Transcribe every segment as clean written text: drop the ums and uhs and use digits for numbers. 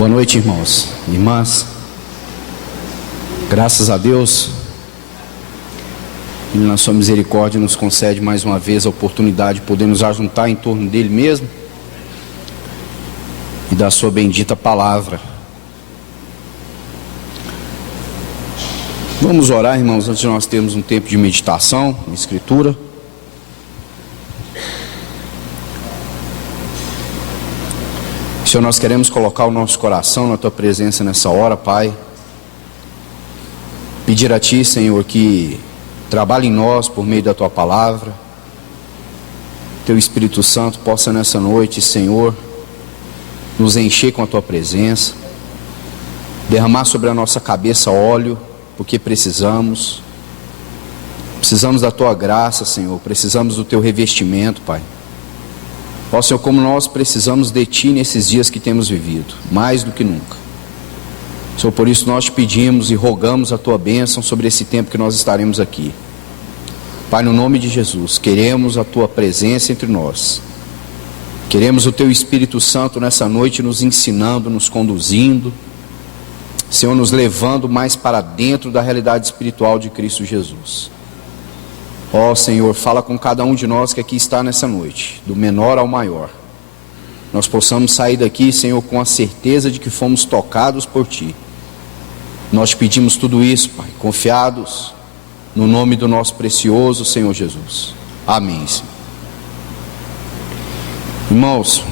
Boa noite, irmãos e irmãs. Graças a Deus, Ele na sua misericórdia nos concede mais uma vez a oportunidade de poder nos ajuntar em torno dele mesmo e da sua bendita palavra. Vamos orar, irmãos, antes de nós termos um tempo de meditação, de escritura. Senhor, nós queremos colocar o nosso coração na Tua presença nessa hora, Pai. Pedir a Ti, Senhor, que trabalhe em nós por meio da Tua palavra. Teu Espírito Santo possa nessa noite, Senhor, nos encher com a Tua presença. Derramar sobre a nossa cabeça óleo, porque precisamos. Precisamos da Tua graça, Senhor. Precisamos do Teu revestimento, Pai. Ó Senhor, como nós precisamos de Ti nesses dias que temos vivido, mais do que nunca. Senhor, por isso nós te pedimos e rogamos a Tua bênção sobre esse tempo que nós estaremos aqui. Pai, no nome de Jesus, queremos a Tua presença entre nós. Queremos o Teu Espírito Santo nessa noite nos ensinando, nos conduzindo. Senhor, nos levando mais para dentro da realidade espiritual de Cristo Jesus. Ó Senhor, fala com cada um de nós que aqui está nessa noite, do menor ao maior. Nós possamos sair daqui, Senhor, com a certeza de que fomos tocados por Ti. Nós te pedimos tudo isso, Pai, confiados no nome do nosso precioso Senhor Jesus. Amém, Senhor. Irmãos,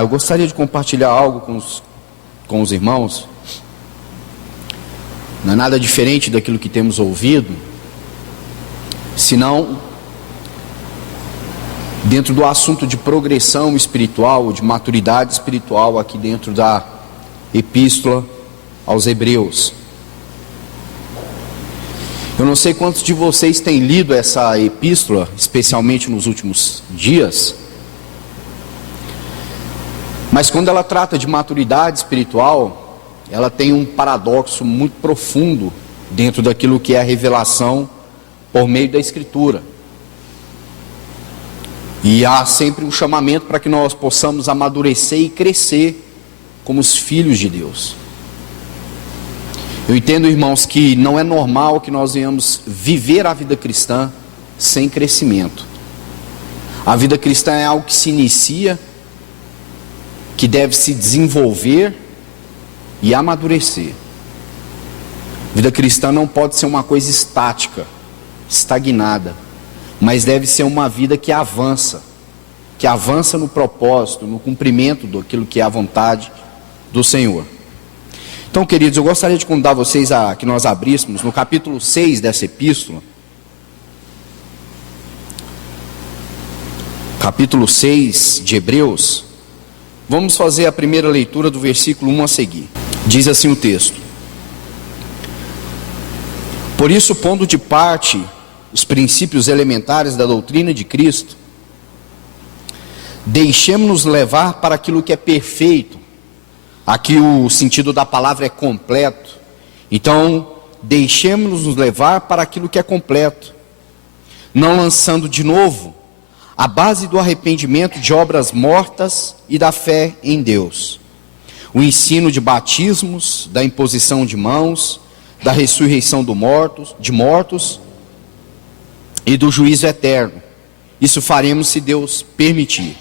eu gostaria de compartilhar algo com os irmãos. Não é nada diferente daquilo que temos ouvido, senão dentro do assunto de progressão espiritual, de maturidade espiritual aqui dentro da Epístola aos Hebreus. Eu não sei quantos de vocês têm lido essa epístola, especialmente nos últimos dias, mas quando ela trata de maturidade espiritual, ela tem um paradoxo muito profundo dentro daquilo que é a revelação por meio da Escritura. E há sempre um chamamento para que nós possamos amadurecer e crescer como os filhos de Deus. Eu entendo, irmãos, que não é normal que nós venhamos viver a vida cristã sem crescimento. A vida cristã é algo que se inicia, que deve se desenvolver e amadurecer. A vida cristã não pode ser uma coisa estática, estagnada, mas deve ser uma vida que avança no propósito, no cumprimento daquilo que é a vontade do Senhor. Então, queridos, eu gostaria de convidar vocês a que nós abríssemos no capítulo 6 dessa epístola. Capítulo 6 de Hebreus. Vamos fazer a primeira leitura do versículo 1 a seguir. Diz assim o texto: Por isso, pondo de parte os princípios elementares da doutrina de Cristo, deixemos-nos levar para aquilo que é perfeito. Aqui o sentido da palavra é completo. Então, deixemos-nos levar para aquilo que é completo, não lançando de novo a base do arrependimento de obras mortas e da fé em Deus, o ensino de batismos, da imposição de mãos, da ressurreição de mortos e do juízo eterno. Isso faremos se Deus permitir.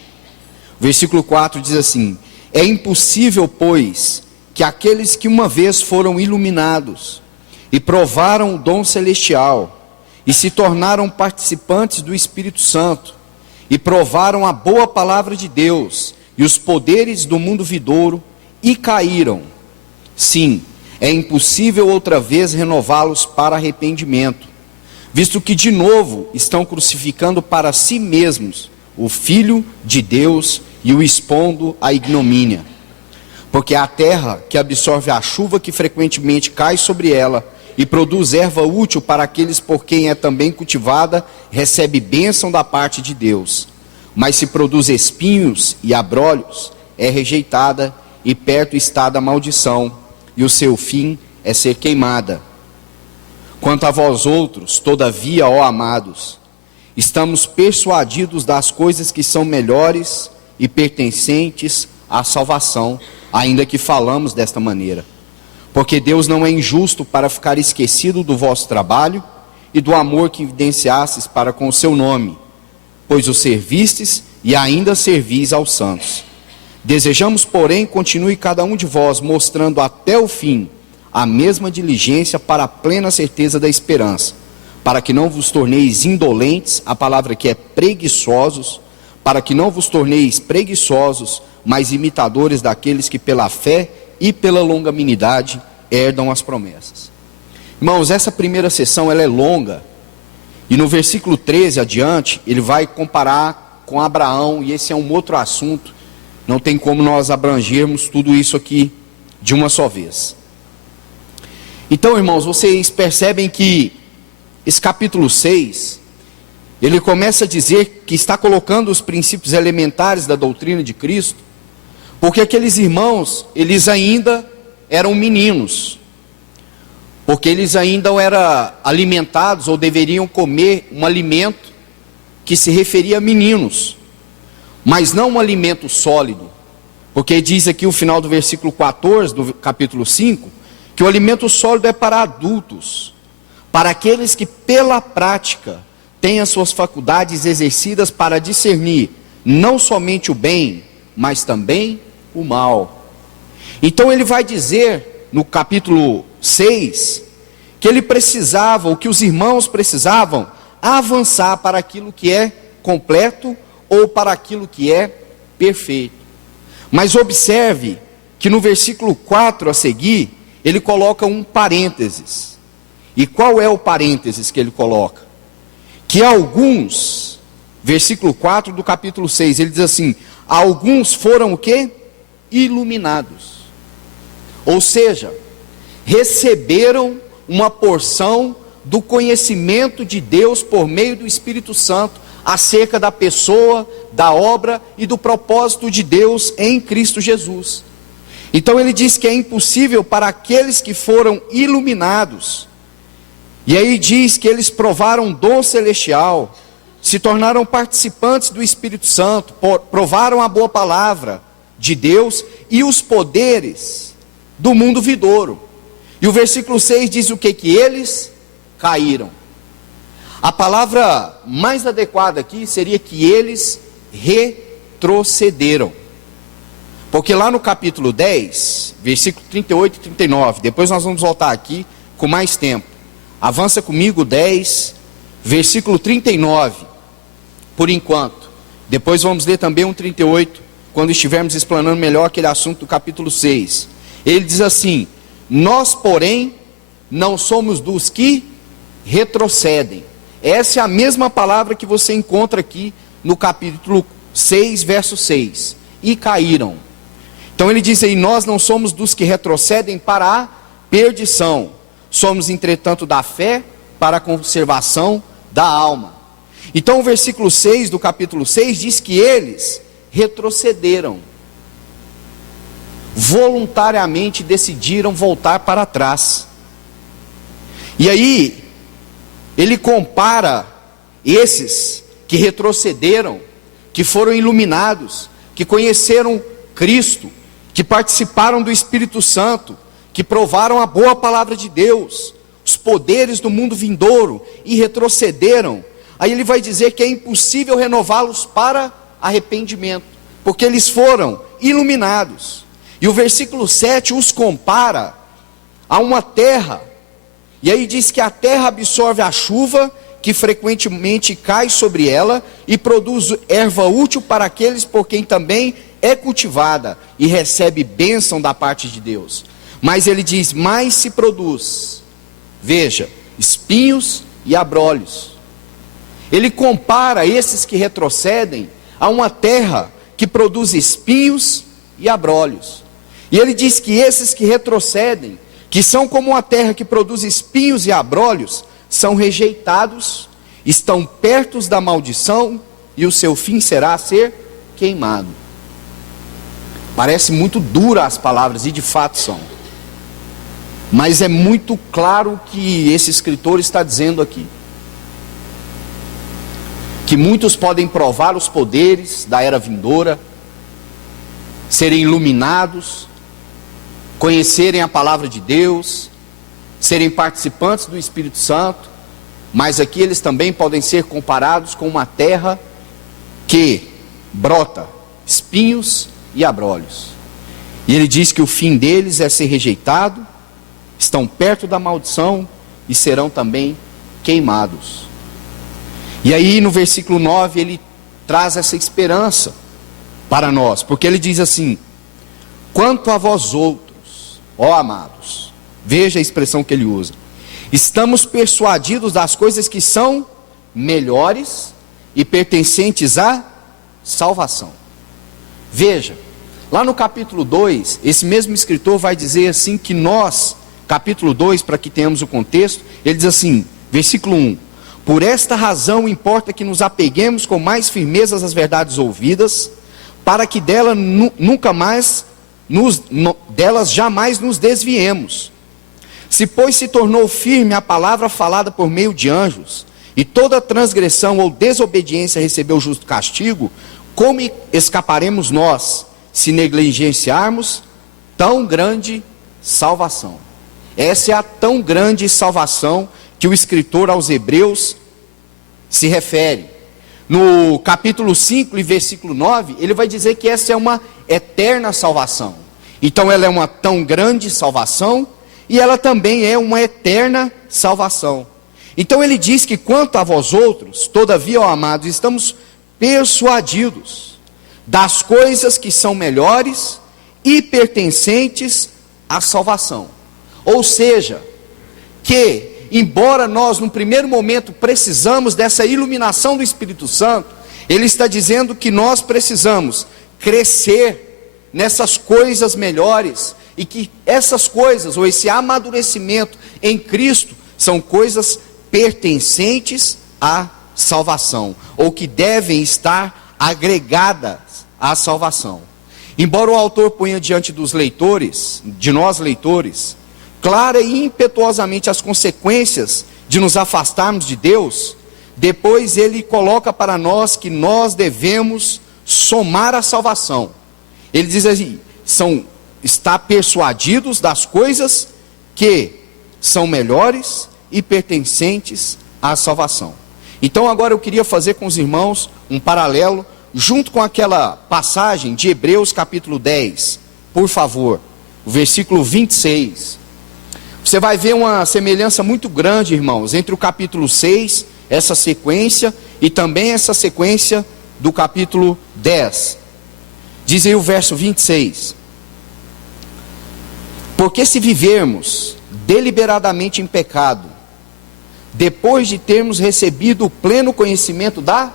O versículo 4 diz assim: É impossível, pois, que aqueles que uma vez foram iluminados e provaram o dom celestial e se tornaram participantes do Espírito Santo e provaram a boa palavra de Deus e os poderes do mundo vindouro e caíram. Sim, é impossível outra vez renová-los para arrependimento, visto que de novo estão crucificando para si mesmos o Filho de Deus e o expondo à ignomínia. Porque a terra que absorve a chuva que frequentemente cai sobre ela e produz erva útil para aqueles por quem é também cultivada, recebe bênção da parte de Deus. Mas se produz espinhos e abrolhos, é rejeitada e perto está da maldição, e o seu fim é ser queimada. Quanto a vós outros, todavia, ó amados, estamos persuadidos das coisas que são melhores e pertencentes à salvação, ainda que falamos desta maneira. Porque Deus não é injusto para ficar esquecido do vosso trabalho e do amor que evidenciastes para com o seu nome, pois o servistes e ainda servis aos santos. Desejamos, porém, continue cada um de vós mostrando até o fim a mesma diligência para a plena certeza da esperança, para que não vos torneis indolentes, a palavra que é preguiçosos, para que não vos torneis preguiçosos, mas imitadores daqueles que pela fé e pela longanimidade herdam as promessas. Irmãos, essa primeira sessão ela é longa, e no versículo 13 adiante, ele vai comparar com Abraão, e esse é um outro assunto, não tem como nós abrangermos tudo isso aqui de uma só vez. Então, irmãos, vocês percebem que esse capítulo 6, ele começa a dizer que está colocando os princípios elementares da doutrina de Cristo, porque aqueles irmãos, eles ainda eram meninos, porque eles ainda eram alimentados ou deveriam comer um alimento que se referia a meninos, mas não um alimento sólido, porque diz aqui o final do versículo 14 do capítulo 5, que o alimento sólido é para adultos, para aqueles que pela prática têm as suas faculdades exercidas para discernir não somente o bem, mas também o mal. Então ele vai dizer no capítulo 6, que ele precisava, ou que os irmãos precisavam, avançar para aquilo que é completo, ou para aquilo que é perfeito. Mas observe que no versículo 4 a seguir, ele coloca um parênteses. E qual é o parênteses que ele coloca? Que alguns, versículo 4 do capítulo 6, ele diz assim: alguns foram o quê? Iluminados. Ou seja, receberam uma porção do conhecimento de Deus por meio do Espírito Santo, acerca da pessoa, da obra e do propósito de Deus em Cristo Jesus. Então ele diz que é impossível para aqueles que foram iluminados, e aí diz que eles provaram dom celestial, se tornaram participantes do Espírito Santo, provaram a boa palavra de Deus e os poderes do mundo vindouro. E o versículo 6 diz o que? Que eles caíram. A palavra mais adequada aqui seria que eles retrocederam. Porque lá no capítulo 10, versículo 38 e 39, depois nós vamos voltar aqui com mais tempo. Avança comigo 10, versículo 39, por enquanto. Depois vamos ler também um 38, quando estivermos explanando melhor aquele assunto do capítulo 6. Ele diz assim: nós, porém, não somos dos que retrocedem. Essa é a mesma palavra que você encontra aqui no capítulo 6, verso 6. E caíram. Então ele diz aí: nós não somos dos que retrocedem para a perdição. Somos, entretanto, da fé para a conservação da alma. Então o versículo 6 do capítulo 6 diz que eles retrocederam. Voluntariamente decidiram voltar para trás. E aí, ele compara esses que retrocederam, que foram iluminados, que conheceram Cristo, que participaram do Espírito Santo, que provaram a boa palavra de Deus, os poderes do mundo vindouro, e retrocederam. Aí ele vai dizer que é impossível renová-los para arrependimento, porque eles foram iluminados. E o versículo 7 os compara a uma terra, e aí diz que a terra absorve a chuva, que frequentemente cai sobre ela, e produz erva útil para aqueles por quem também é cultivada, e recebe bênção da parte de Deus. Mas ele diz: mais se produz, veja, espinhos e abrolhos. Ele compara esses que retrocedem a uma terra que produz espinhos e abrolhos. E ele diz que esses que retrocedem, que são como uma terra que produz espinhos e abrolhos, são rejeitados, estão perto da maldição, e o seu fim será ser queimado. Parece muito dura as palavras, e de fato são. Mas é muito claro o que esse escritor está dizendo aqui. Que muitos podem provar os poderes da era vindoura, serem iluminados, conhecerem a palavra de Deus, serem participantes do Espírito Santo, mas aqui eles também podem ser comparados com uma terra que brota espinhos e abrolhos. E ele diz que o fim deles é ser rejeitado, estão perto da maldição e serão também queimados. E aí no versículo 9 ele traz essa esperança para nós, porque ele diz assim: quanto a vós outros, ó amados, veja a expressão que ele usa, estamos persuadidos das coisas que são melhores e pertencentes à salvação. Veja, lá no capítulo 2, esse mesmo escritor vai dizer assim que nós, capítulo 2, para que tenhamos o contexto, ele diz assim, versículo 1: por esta razão importa que nos apeguemos com mais firmeza às verdades ouvidas, para que delas jamais nos desviemos. Se pois se tornou firme a palavra falada por meio de anjos, e toda transgressão ou desobediência recebeu justo castigo, como escaparemos nós, se negligenciarmos tão grande salvação? Essa é a tão grande salvação que o escritor aos Hebreus se refere. No capítulo 5 e versículo 9, ele vai dizer que essa é uma eterna salvação. Então ela é uma tão grande salvação, e ela também é uma eterna salvação. Então ele diz que quanto a vós outros, todavia, ó amados, estamos persuadidos das coisas que são melhores e pertencentes à salvação. Ou seja, que embora nós no primeiro momento precisamos dessa iluminação do Espírito Santo, ele está dizendo que nós precisamos crescer nessas coisas melhores, e que essas coisas, ou esse amadurecimento em Cristo, são coisas pertencentes à salvação, ou que devem estar agregadas à salvação. Embora o autor ponha diante dos leitores, de nós leitores, clara e impetuosamente as consequências de nos afastarmos de Deus, depois ele coloca para nós que nós devemos somar a salvação. Ele diz assim, está persuadidos das coisas que são melhores e pertencentes à salvação. Então agora eu queria fazer com os irmãos um paralelo, junto com aquela passagem de Hebreus capítulo 10, por favor, o versículo 26. Você vai ver uma semelhança muito grande, irmãos, entre o capítulo 6, essa sequência, e também essa sequência do capítulo 10. Diz aí o verso 26: porque se vivermos deliberadamente em pecado, depois de termos recebido o pleno conhecimento da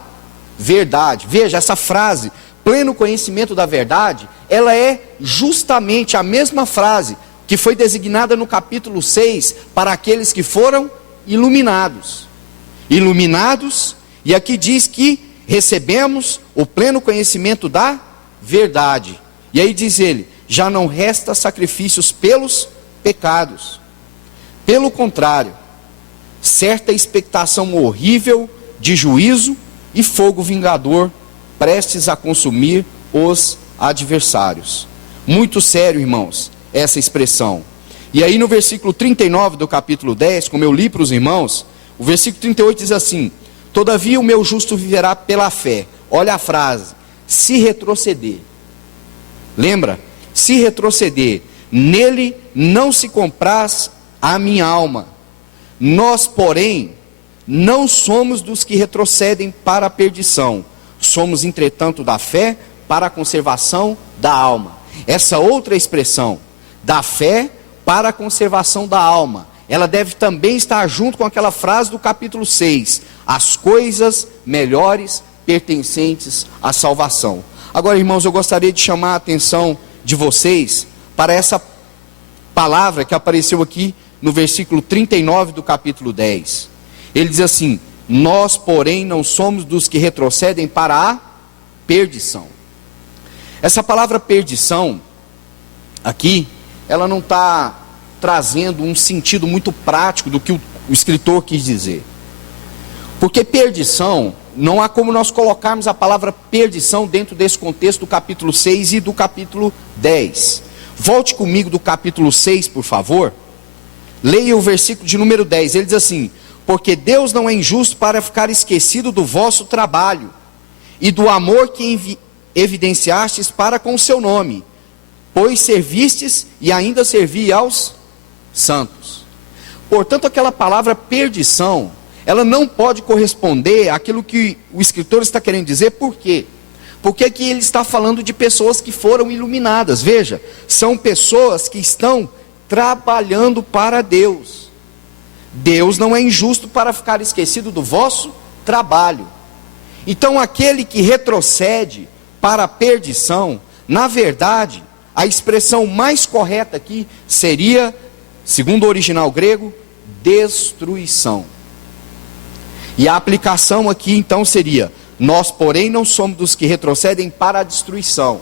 verdade. Veja, essa frase, pleno conhecimento da verdade, ela é justamente a mesma frase que foi designada no capítulo 6 para aqueles que foram iluminados. Iluminados, e aqui diz que recebemos o pleno conhecimento da verdade. E aí diz ele, já não resta sacrifícios pelos pecados. Pelo contrário, certa expectação horrível de juízo e fogo vingador, prestes a consumir os adversários. Muito sério, irmãos, essa expressão. E aí no versículo 39 do capítulo 10, como eu li para os irmãos, o versículo 38 diz assim: todavia o meu justo viverá pela fé. Olha a frase, se retroceder. Lembra? Se retroceder, nele não se compraz a minha alma. Nós, porém, não somos dos que retrocedem para a perdição, somos, entretanto, da fé para a conservação da alma. Essa outra expressão, da fé para a conservação da alma, ela deve também estar junto com aquela frase do capítulo 6, as coisas melhores pertencentes à salvação. Agora, irmãos, eu gostaria de chamar a atenção de vocês para essa palavra que apareceu aqui no versículo 39 do capítulo 10. Ele diz assim: nós, porém, não somos dos que retrocedem para a perdição. Essa palavra perdição, aqui, ela não está trazendo um sentido muito prático do que o escritor quis dizer. Porque perdição, não há como nós colocarmos a palavra perdição dentro desse contexto do capítulo 6 e do capítulo 10. Volte comigo do capítulo 6, por favor. Leia o versículo de número 10. Ele diz assim: porque Deus não é injusto para ficar esquecido do vosso trabalho e do amor que evidenciastes para com o seu nome, pois servistes e ainda servi aos santos. Portanto, aquela palavra perdição, ela não pode corresponder àquilo que o escritor está querendo dizer. Por quê? Porque aqui ele está falando de pessoas que foram iluminadas. Veja, são pessoas que estão trabalhando para Deus. Deus não é injusto para ficar esquecido do vosso trabalho. Então aquele que retrocede para a perdição, na verdade, a expressão mais correta aqui seria, segundo o original grego, destruição. E a aplicação aqui então seria: nós, porém, não somos dos que retrocedem para a destruição.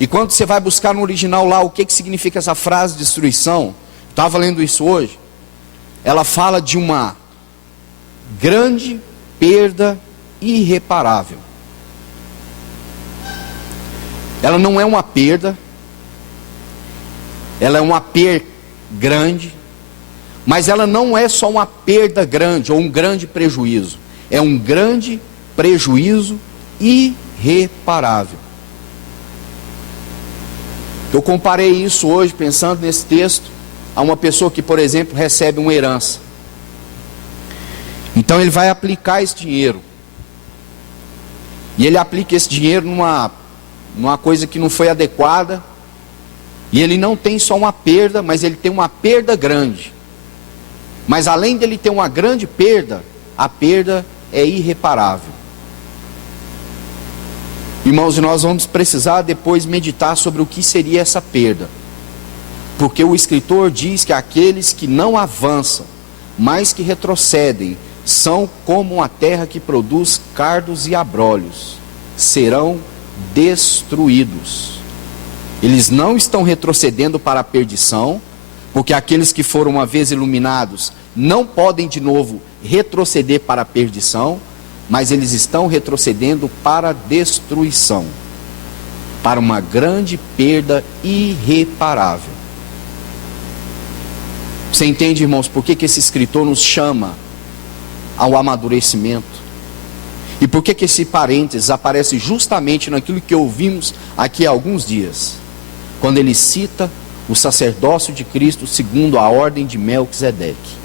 E quando você vai buscar no original lá o que significa essa frase destruição, estava lendo isso hoje, ela fala de uma grande perda irreparável. Ela não é uma perda, ela é uma perda grande, mas ela não é só uma perda grande ou um grande prejuízo, é um grande prejuízo irreparável. Eu comparei isso hoje, pensando nesse texto, a uma pessoa que, por exemplo, recebe uma herança. Então ele vai aplicar esse dinheiro, e ele aplica esse dinheiro numa coisa que não foi adequada, e ele não tem só uma perda, mas ele tem uma perda grande. Mas além dele ter uma grande perda, a perda é irreparável. Irmãos, e nós vamos precisar depois meditar sobre o que seria essa perda, porque o escritor diz que aqueles que não avançam, mas que retrocedem, são como uma terra que produz cardos e abrolhos, serão destruídos. Eles não estão retrocedendo para a perdição, porque aqueles que foram uma vez iluminados não podem de novo retroceder para a perdição, mas eles estão retrocedendo para a destruição, para uma grande perda irreparável. Você entende, irmãos, por que esse escritor nos chama ao amadurecimento? E por que esse parênteses aparece justamente naquilo que ouvimos aqui há alguns dias, quando ele cita o sacerdócio de Cristo segundo a ordem de Melquisedeque.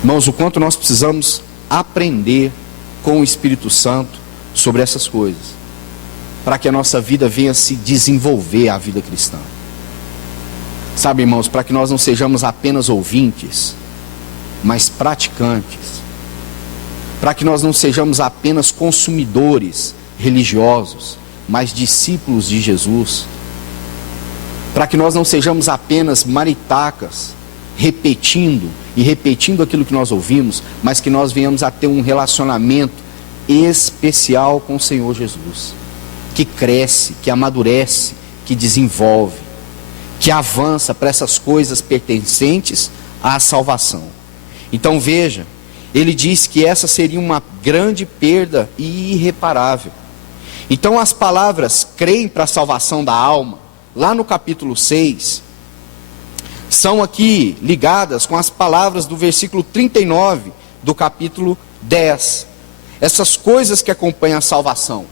Irmãos, o quanto nós precisamos aprender com o Espírito Santo sobre essas coisas, para que a nossa vida venha se desenvolver, a vida cristã. Sabe, irmãos, para que nós não sejamos apenas ouvintes, mas praticantes. Para que nós não sejamos apenas consumidores religiosos, mas discípulos de Jesus. Para que nós não sejamos apenas maritacas, repetindo aquilo que nós ouvimos, mas que nós venhamos a ter um relacionamento especial com o Senhor Jesus, que cresce, que amadurece, que desenvolve, que avança para essas coisas pertencentes à salvação. Então veja, ele diz que essa seria uma grande perda irreparável. Então as palavras creem para a salvação da alma, lá no capítulo 6, são aqui ligadas com as palavras do versículo 39 do capítulo 10. Essas coisas que acompanham a salvação.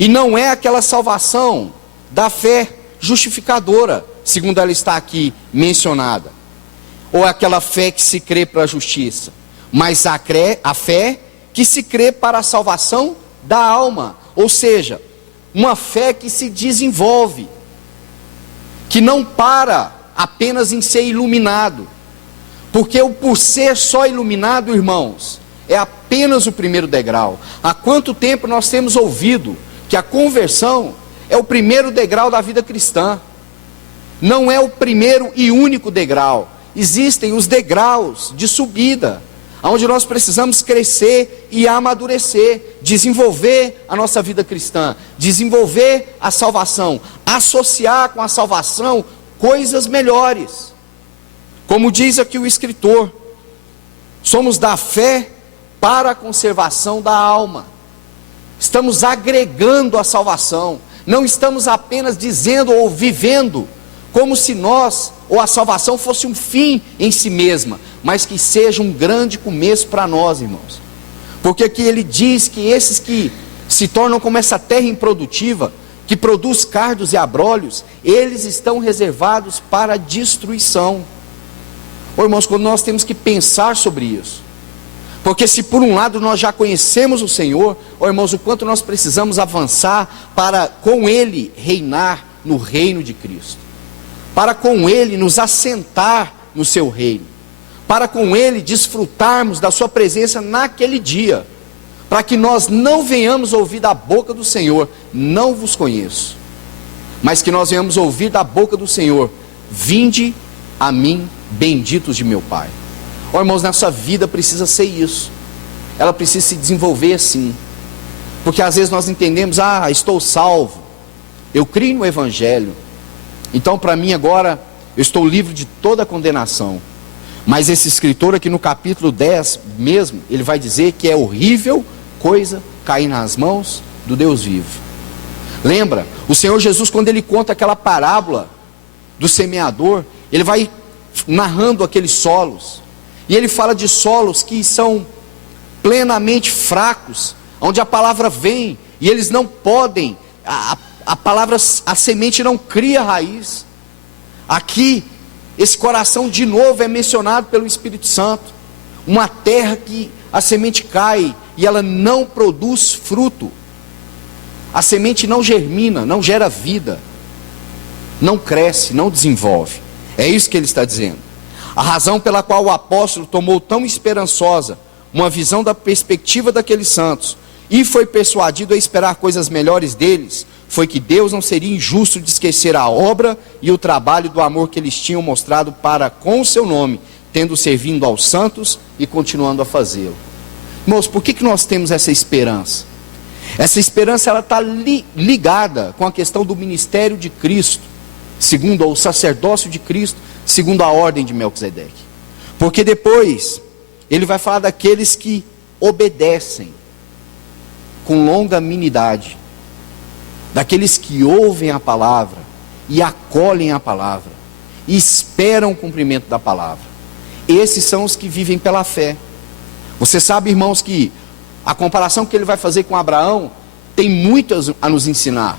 E não é aquela salvação da fé justificadora, segundo ela está aqui mencionada, ou aquela fé que se crê para a justiça, mas a fé que se crê para a salvação da alma, ou seja, uma fé que se desenvolve, que não para apenas em ser iluminado, porque o por ser só iluminado, irmãos, é apenas o primeiro degrau. Há quanto tempo nós temos ouvido que a conversão é o primeiro degrau da vida cristã? Não é o primeiro e único degrau. Existem os degraus de subida, onde nós precisamos crescer e amadurecer, desenvolver a nossa vida cristã, desenvolver a salvação, associar com a salvação coisas melhores. Como diz aqui o escritor, somos da fé para a conservação da alma. Estamos agregando a salvação. Não estamos apenas dizendo ou vivendo como se nós ou a salvação fosse um fim em si mesma, mas que seja um grande começo para nós, irmãos. Porque aqui ele diz que esses que se tornam como essa terra improdutiva, que produz cardos e abrolhos, eles estão reservados para a destruição. Irmãos, quando nós temos que pensar sobre isso, porque se por um lado nós já conhecemos o Senhor, irmãos, o quanto nós precisamos avançar para com Ele reinar no reino de Cristo, para com Ele nos assentar no seu reino, para com Ele desfrutarmos da sua presença naquele dia, para que nós não venhamos ouvir da boca do Senhor, não vos conheço, mas que nós venhamos ouvir da boca do Senhor, vinde a mim, benditos de meu Pai. Irmãos, nossa vida precisa ser isso, ela precisa se desenvolver assim, porque às vezes nós entendemos, estou salvo, eu creio no Evangelho, então para mim agora, eu estou livre de toda condenação. Mas esse escritor aqui no capítulo 10 mesmo, ele vai dizer que é horrível coisa cair nas mãos do Deus vivo. Lembra, o Senhor Jesus, quando ele conta aquela parábola do semeador, ele vai narrando aqueles solos, e ele fala de solos que são plenamente fracos, onde a palavra vem, e eles não podem, a palavra, a semente não cria raiz. Aqui, esse coração de novo é mencionado pelo Espírito Santo, uma terra que a semente cai, e ela não produz fruto, a semente não germina, não gera vida, não cresce, não desenvolve. É isso que ele está dizendo. A razão pela qual o apóstolo tomou tão esperançosa uma visão da perspectiva daqueles santos e foi persuadido a esperar coisas melhores deles, foi que Deus não seria injusto de esquecer a obra e o trabalho do amor que eles tinham mostrado para com o seu nome, tendo servindo aos santos e continuando a fazê-lo. Irmãos, por que nós temos essa esperança? Essa esperança ela está ligada com a questão do ministério de Cristo, segundo o sacerdócio de Cristo, segundo a ordem de Melquisedeque. Porque depois ele vai falar daqueles que obedecem com longanimidade, daqueles que ouvem a palavra e acolhem a palavra e esperam o cumprimento da palavra. Esses são os que vivem pela fé. Você sabe, irmãos, que a comparação que ele vai fazer com Abraão tem muito a nos ensinar.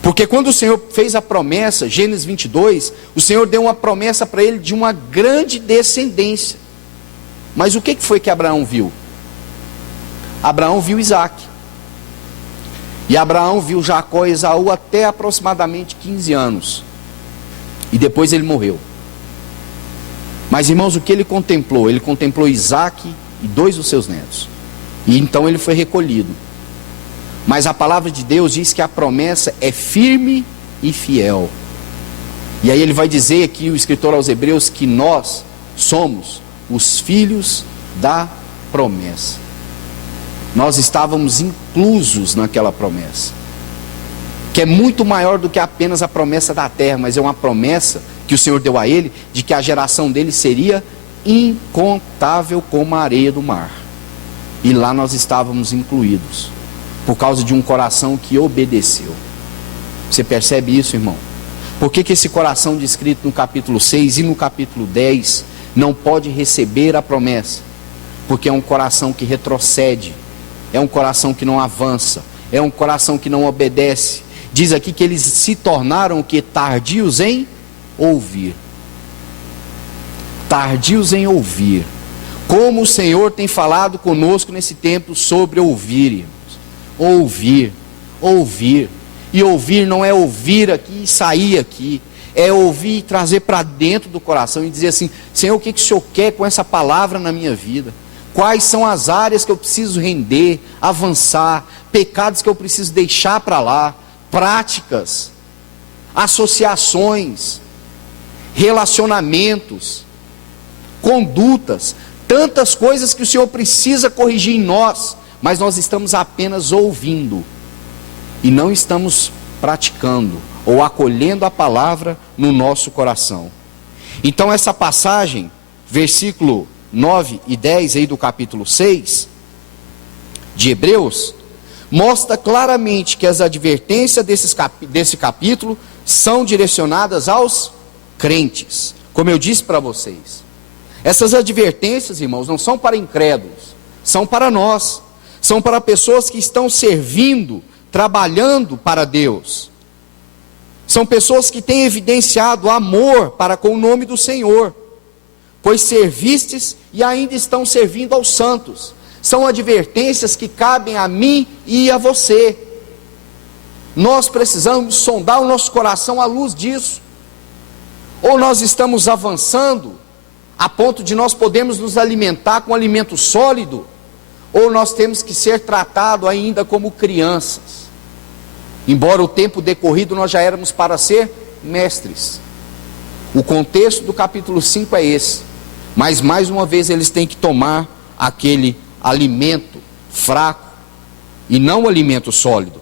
Porque quando o Senhor fez a promessa, Gênesis 22, o Senhor deu uma promessa para ele de uma grande descendência. Mas o que foi que Abraão viu? Abraão viu Isaac. E Abraão viu Jacó e Esaú até aproximadamente 15 anos. E depois ele morreu. Mas, irmãos, o que ele contemplou? Ele contemplou Isaac e 2 dos seus netos. E então ele foi recolhido. Mas a palavra de Deus diz que a promessa é firme e fiel. E aí ele vai dizer aqui, o escritor aos Hebreus, que nós somos os filhos da promessa. Nós estávamos inclusos naquela promessa, que é muito maior do que apenas a promessa da terra, mas é uma promessa que o Senhor deu a ele, de que a geração dele seria incontável como a areia do mar. E lá nós estávamos incluídos, por causa de um coração que obedeceu. Você percebe isso, irmão? Por que esse coração descrito no capítulo 6 e no capítulo 10 não pode receber a promessa? Porque é um coração que retrocede, é um coração que não avança, é um coração que não obedece. Diz aqui que eles se tornaram o que? Tardios em ouvir. Tardios em ouvir. Como o Senhor tem falado conosco nesse tempo sobre ouvir, irmãos. Ouvir, ouvir. E ouvir não é ouvir aqui e sair aqui. É ouvir e trazer para dentro do coração e dizer assim: Senhor, o que o Senhor quer com essa palavra na minha vida? Quais são as áreas que eu preciso render, avançar, pecados que eu preciso deixar para lá, práticas, associações, relacionamentos, condutas, tantas coisas que o Senhor precisa corrigir em nós, mas nós estamos apenas ouvindo e não estamos praticando ou acolhendo a palavra no nosso coração. Então essa passagem, versículo 9 e 10 aí do capítulo 6 de Hebreus, mostra claramente que as advertências desse capítulo são direcionadas aos crentes. Como eu disse para vocês, essas advertências, irmãos, não são para incrédulos, são para nós, são para pessoas que estão servindo, trabalhando para Deus. São pessoas que têm evidenciado amor para com o nome do Senhor, pois servistes e ainda estão servindo aos santos. São advertências que cabem a mim e a você. Nós precisamos sondar o nosso coração à luz disso. Ou nós estamos avançando a ponto de nós podermos nos alimentar com alimento sólido, ou nós temos que ser tratados ainda como crianças. Embora o tempo decorrido nós já éramos para ser mestres. O contexto do capítulo 5 é esse. Mas mais uma vez eles têm que tomar aquele alimento fraco e não o alimento sólido.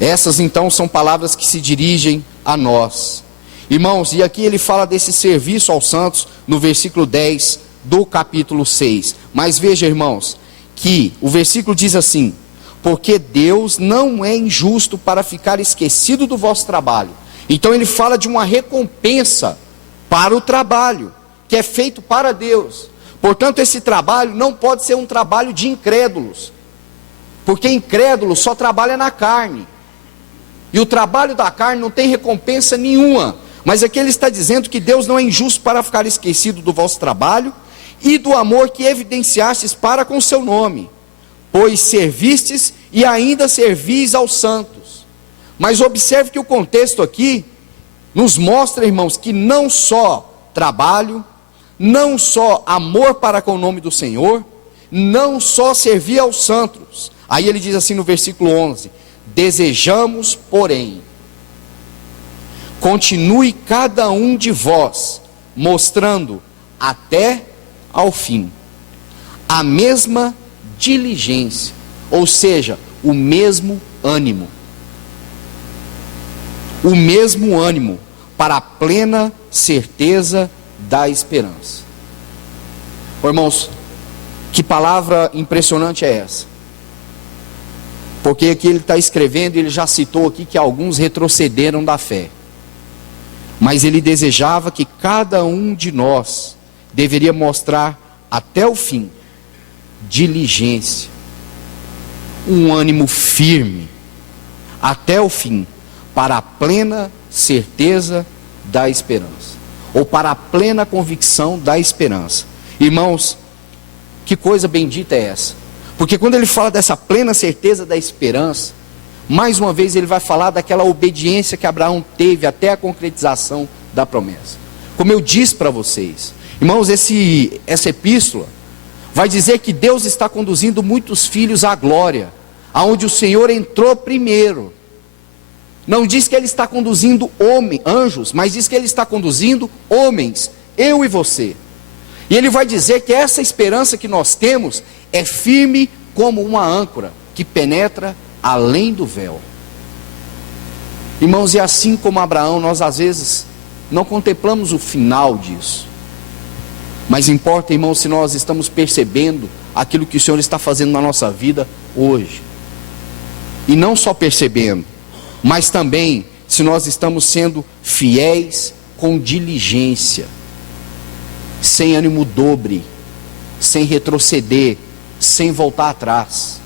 Essas então são palavras que se dirigem a nós. Irmãos, e aqui ele fala desse serviço aos santos no versículo 10 do capítulo 6. Mas veja, irmãos, que o versículo diz assim: porque Deus não é injusto para ficar esquecido do vosso trabalho. Então ele fala de uma recompensa para o trabalho, que é feito para Deus. Portanto, esse trabalho não pode ser um trabalho de incrédulos, porque incrédulo só trabalha na carne, e o trabalho da carne não tem recompensa nenhuma. Mas aqui ele está dizendo que Deus não é injusto para ficar esquecido do vosso trabalho e do amor que evidenciastes para com o seu nome, pois servistes e ainda servis aos santos. Mas observe que o contexto aqui nos mostra, irmãos, que não só trabalho, não só amor para com o nome do Senhor, não só servir aos santos. Aí ele diz assim no versículo 11: desejamos, porém, continue cada um de vós mostrando até ao fim a mesma diligência, ou seja, o mesmo ânimo para a plena certeza da esperança. Irmãos, que palavra impressionante é essa? Porque aqui ele está escrevendo, ele já citou aqui que alguns retrocederam da fé, mas ele desejava que cada um de nós deveria mostrar até o fim diligência, um ânimo firme até o fim, para a plena certeza da esperança, ou para a plena convicção da esperança. Irmãos, que coisa bendita é essa? Porque quando ele fala dessa plena certeza da esperança, mais uma vez ele vai falar daquela obediência que Abraão teve até a concretização da promessa. Como eu disse para vocês, irmãos, essa epístola vai dizer que Deus está conduzindo muitos filhos à glória, aonde o Senhor entrou primeiro. Não diz que ele está conduzindo anjos, mas diz que ele está conduzindo homens, eu e você. E ele vai dizer que essa esperança que nós temos é firme como uma âncora que penetra além do véu. Irmãos, e assim como Abraão, nós às vezes não contemplamos o final disso. Mas importa, irmãos, se nós estamos percebendo aquilo que o Senhor está fazendo na nossa vida hoje. E não só percebendo, mas também se nós estamos sendo fiéis com diligência, sem ânimo dobre, sem retroceder, sem voltar atrás.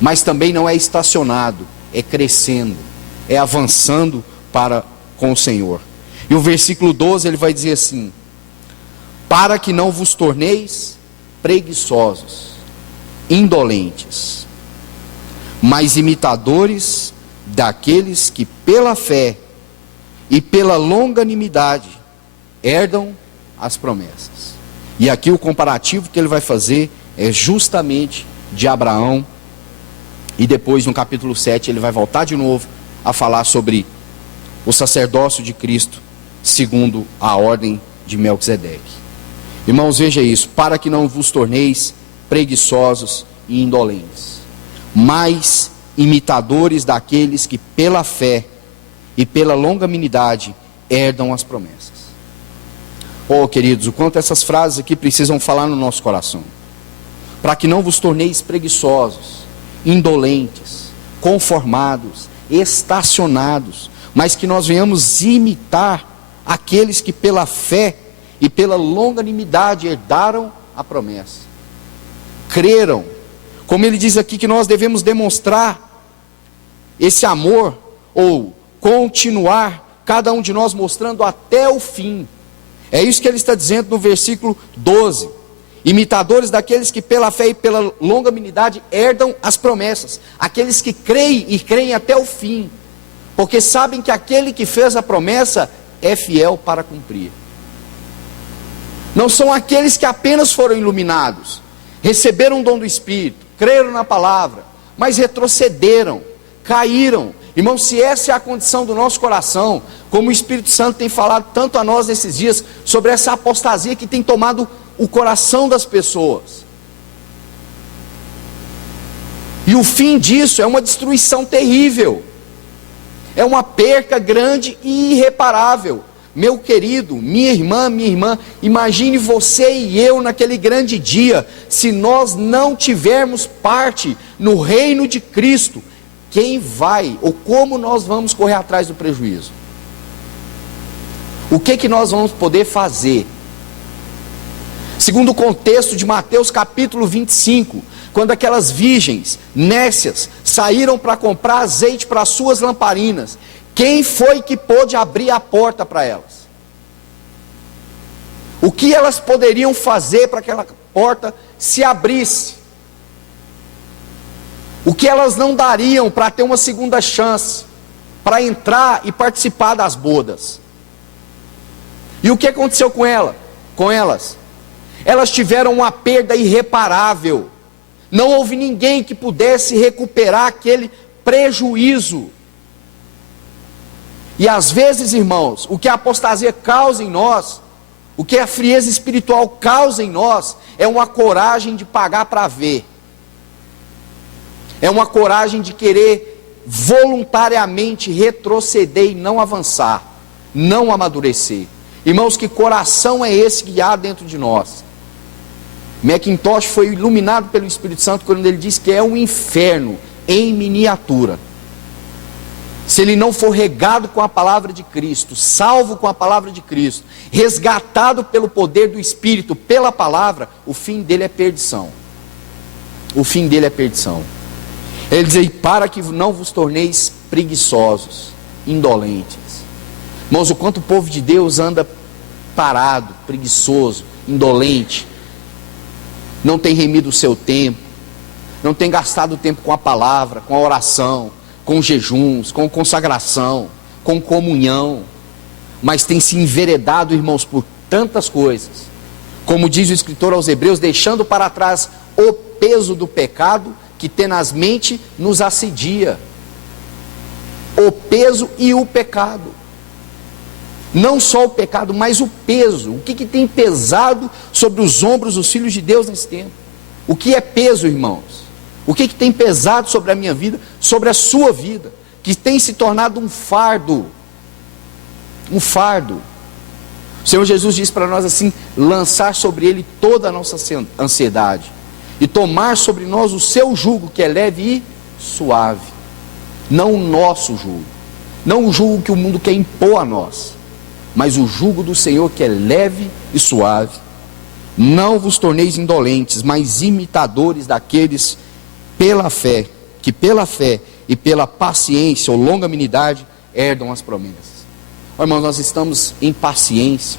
Mas também não é estacionado, é crescendo, é avançando para com o Senhor. E o versículo 12 ele vai dizer assim: para que não vos torneis preguiçosos, indolentes, mas imitadores daqueles que pela fé e pela longanimidade herdam as promessas. E aqui o comparativo que ele vai fazer é justamente de Abraão, e depois no capítulo 7 ele vai voltar de novo a falar sobre o sacerdócio de Cristo segundo a ordem de Melquisedeque. Irmãos, veja isso: para que não vos torneis preguiçosos e indolentes, mas imitadores daqueles que pela fé e pela longanimidade herdam as promessas. Oh, queridos, o quanto essas frases aqui precisam falar no nosso coração. Para que não vos torneis preguiçosos. indolentes, conformados, estacionados, mas que nós venhamos imitar aqueles que pela fé e pela longanimidade herdaram a promessa, creram. Como ele diz aqui que nós devemos demonstrar esse amor, ou continuar, cada um de nós mostrando até o fim. É isso que ele está dizendo no versículo 12. Imitadores daqueles que pela fé e pela longanimidade herdam as promessas. Aqueles que creem e creem até o fim. Porque sabem que aquele que fez a promessa é fiel para cumprir. Não são aqueles que apenas foram iluminados, receberam o dom do Espírito, creram na palavra, mas retrocederam, caíram. Irmão, se essa é a condição do nosso coração, como o Espírito Santo tem falado tanto a nós nesses dias, sobre essa apostasia que tem tomado o coração das pessoas. E o fim disso é uma destruição terrível, é uma perca grande e irreparável. Meu querido, minha irmã, imagine você e eu naquele grande dia, se nós não tivermos parte no reino de Cristo. Quem vai, ou como nós vamos correr atrás do prejuízo? O que nós vamos poder fazer? Segundo o contexto de Mateus capítulo 25, quando aquelas virgens nécias saíram para comprar azeite para as suas lamparinas, quem foi que pôde abrir a porta para elas? O que elas poderiam fazer para que aquela porta se abrisse? O que elas não dariam para ter uma segunda chance, para entrar e participar das bodas? E o que aconteceu com elas? Elas tiveram uma perda irreparável. Não houve ninguém que pudesse recuperar aquele prejuízo. E às vezes, irmãos, o que a apostasia causa em nós, o que a frieza espiritual causa em nós, é uma coragem de pagar para ver. É uma coragem de querer voluntariamente retroceder e não avançar, não amadurecer. Irmãos, que coração é esse que há dentro de nós? Macintosh foi iluminado pelo Espírito Santo quando ele diz que é um inferno em miniatura. Se ele não for regado com a palavra de Cristo, salvo com a palavra de Cristo, resgatado pelo poder do Espírito, pela palavra, o fim dele é perdição. O fim dele é perdição. Ele diz aí, para que não vos torneis preguiçosos, indolentes. Irmãos, o quanto o povo de Deus anda parado, preguiçoso, indolente, não tem remido o seu tempo, não tem gastado tempo com a palavra, com a oração, com jejuns, com consagração, com comunhão, mas tem se enveredado, irmãos, por tantas coisas, como diz o escritor aos Hebreus, deixando para trás o peso do pecado, que tenazmente nos assedia. O peso e o pecado. Não só o pecado, mas o peso. O que tem pesado sobre os ombros dos filhos de Deus nesse tempo? O que é peso, irmãos? O que tem pesado sobre a minha vida, sobre a sua vida, que tem se tornado um fardo? Um fardo. O Senhor Jesus diz para nós assim, lançar sobre Ele toda a nossa ansiedade, e tomar sobre nós o seu jugo, que é leve e suave. Não o nosso jugo, não o jugo que o mundo quer impor a nós, mas o jugo do Senhor, que é leve e suave. Não vos torneis indolentes, mas imitadores daqueles pela fé, que pela fé e pela paciência ou longanimidade herdam as promessas. Irmãos, nós estamos em paciência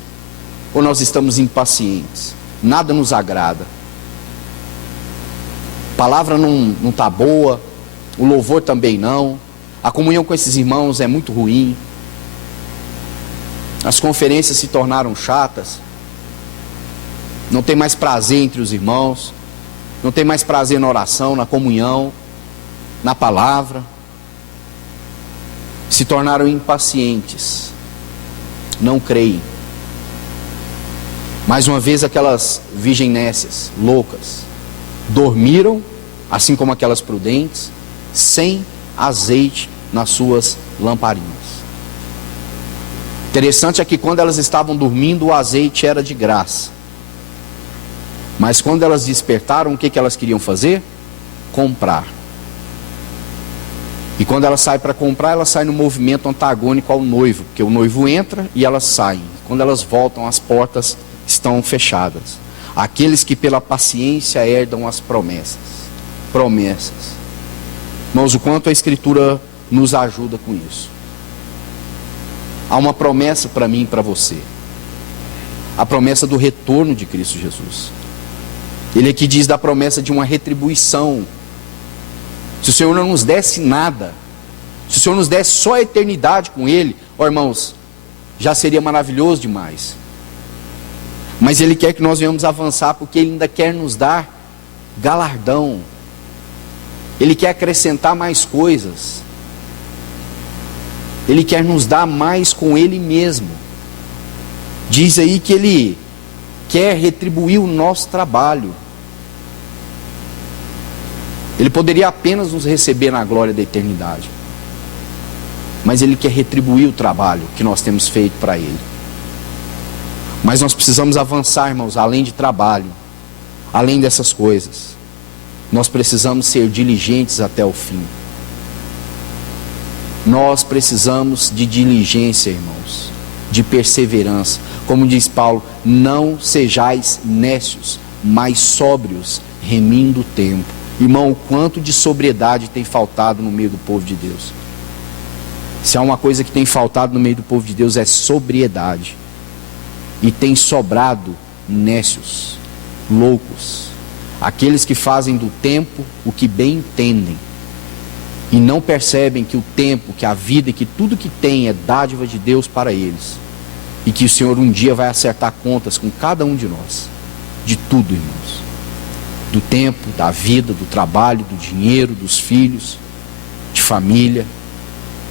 ou nós estamos impacientes? Nada nos agrada. A palavra não está boa, o louvor também não, a comunhão com esses irmãos é muito ruim, as conferências se tornaram chatas, não tem mais prazer entre os irmãos, não tem mais prazer na oração, na comunhão, na palavra, se tornaram impacientes, não creem. Mais uma vez aquelas virgens nécias, loucas, dormiram, assim como aquelas prudentes, sem azeite nas suas lamparinas. Interessante é que quando elas estavam dormindo, o azeite era de graça. Mas quando elas despertaram, o que elas queriam fazer? Comprar. E quando ela sai para comprar, ela sai no movimento antagônico ao noivo, porque o noivo entra e elas saem. Quando elas voltam, as portas estão fechadas. Aqueles que pela paciência herdam as promessas. Promessas. Irmãos, o quanto a Escritura nos ajuda com isso. Há uma promessa para mim e para você. A promessa do retorno de Cristo Jesus. Ele aqui diz da promessa de uma retribuição. Se o Senhor não nos desse nada, se o Senhor nos desse só a eternidade com Ele, ó irmãos, já seria maravilhoso demais. Mas Ele quer que nós venhamos avançar, porque Ele ainda quer nos dar galardão. Ele quer acrescentar mais coisas. Ele quer nos dar mais com Ele mesmo. Diz aí que Ele quer retribuir o nosso trabalho. Ele poderia apenas nos receber na glória da eternidade, mas Ele quer retribuir o trabalho que nós temos feito para Ele. Mas nós precisamos avançar, irmãos, além de trabalho, além dessas coisas. Nós precisamos ser diligentes até o fim. Nós precisamos de diligência, irmãos, de perseverança. Como diz Paulo, não sejais nécios, mas sóbrios, remindo o tempo. Irmão, o quanto de sobriedade tem faltado no meio do povo de Deus. Se há uma coisa que tem faltado no meio do povo de Deus, é sobriedade. E tem sobrado nécios, loucos, aqueles que fazem do tempo o que bem entendem, e não percebem que o tempo, que a vida, que tudo que tem é dádiva de Deus para eles, e que o Senhor um dia vai acertar contas com cada um de nós, de tudo, irmãos. Do tempo, da vida, do trabalho, do dinheiro, dos filhos, de família,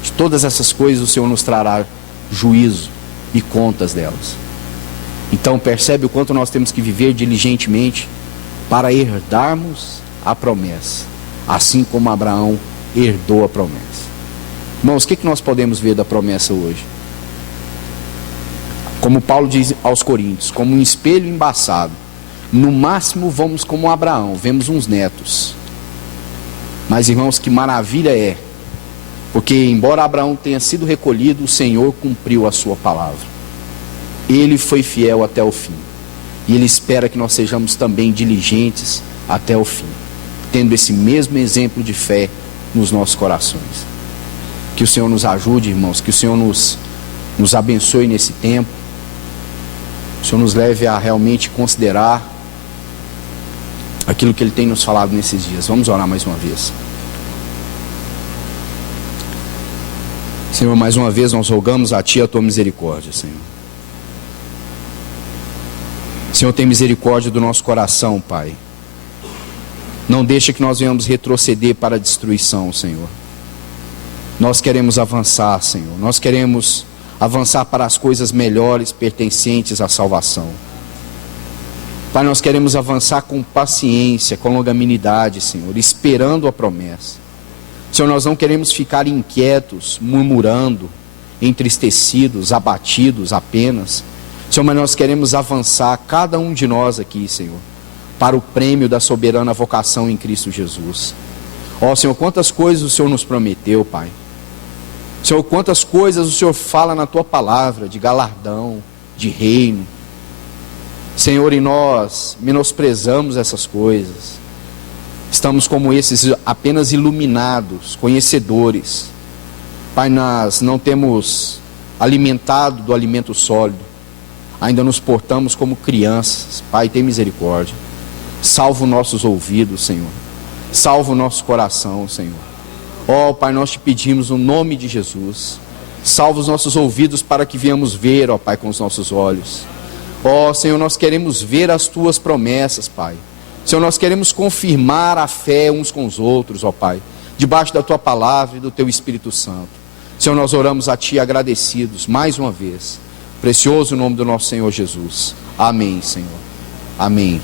de todas essas coisas o Senhor nos trará juízo e contas delas. Então percebe o quanto nós temos que viver diligentemente para herdarmos a promessa, assim como Abraão herdou a promessa. Irmãos, o que nós podemos ver da promessa hoje? Como Paulo diz aos Coríntios, como um espelho embaçado. No máximo vamos como Abraão, vemos uns netos. Mas irmãos, que maravilha é, porque embora Abraão tenha sido recolhido, o Senhor cumpriu a sua palavra. Ele foi fiel até o fim. E Ele espera que nós sejamos também diligentes até o fim, tendo esse mesmo exemplo de fé nos nossos corações. Que o Senhor nos ajude, irmãos, que o Senhor nos abençoe nesse tempo. O Senhor nos leve a realmente considerar aquilo que Ele tem nos falado nesses dias. Vamos orar mais uma vez. Senhor, mais uma vez nós rogamos a Ti a Tua misericórdia, Senhor. Senhor, tem misericórdia do nosso coração, Pai. Não deixa que nós venhamos retroceder para a destruição, Senhor. Nós queremos avançar, Senhor. Nós queremos avançar para as coisas melhores pertencentes à salvação. Pai, nós queremos avançar com paciência, com longanimidade, Senhor, esperando a promessa. Senhor, nós não queremos ficar inquietos, murmurando, entristecidos, abatidos apenas. Senhor, mas nós queremos avançar, cada um de nós aqui, Senhor, para o prêmio da soberana vocação em Cristo Jesus. Ó, Senhor, quantas coisas o Senhor nos prometeu, Pai. Senhor, quantas coisas o Senhor fala na Tua palavra, de galardão, de reino. Senhor, e nós menosprezamos essas coisas. Estamos como esses apenas iluminados, conhecedores. Pai, nós não temos alimentado do alimento sólido. Ainda nos portamos como crianças. Pai, tem misericórdia. Salva os nossos ouvidos, Senhor. Salva o nosso coração, Senhor. Ó, Pai, nós Te pedimos no nome de Jesus. Salva os nossos ouvidos para que venhamos ver, ó Pai, com os nossos olhos. Ó, Senhor, nós queremos ver as Tuas promessas, Pai. Senhor, nós queremos confirmar a fé uns com os outros, ó Pai, debaixo da Tua palavra e do Teu Espírito Santo. Senhor, nós oramos a Ti agradecidos, mais uma vez. Precioso o nome do nosso Senhor Jesus. Amém, Senhor. Amém.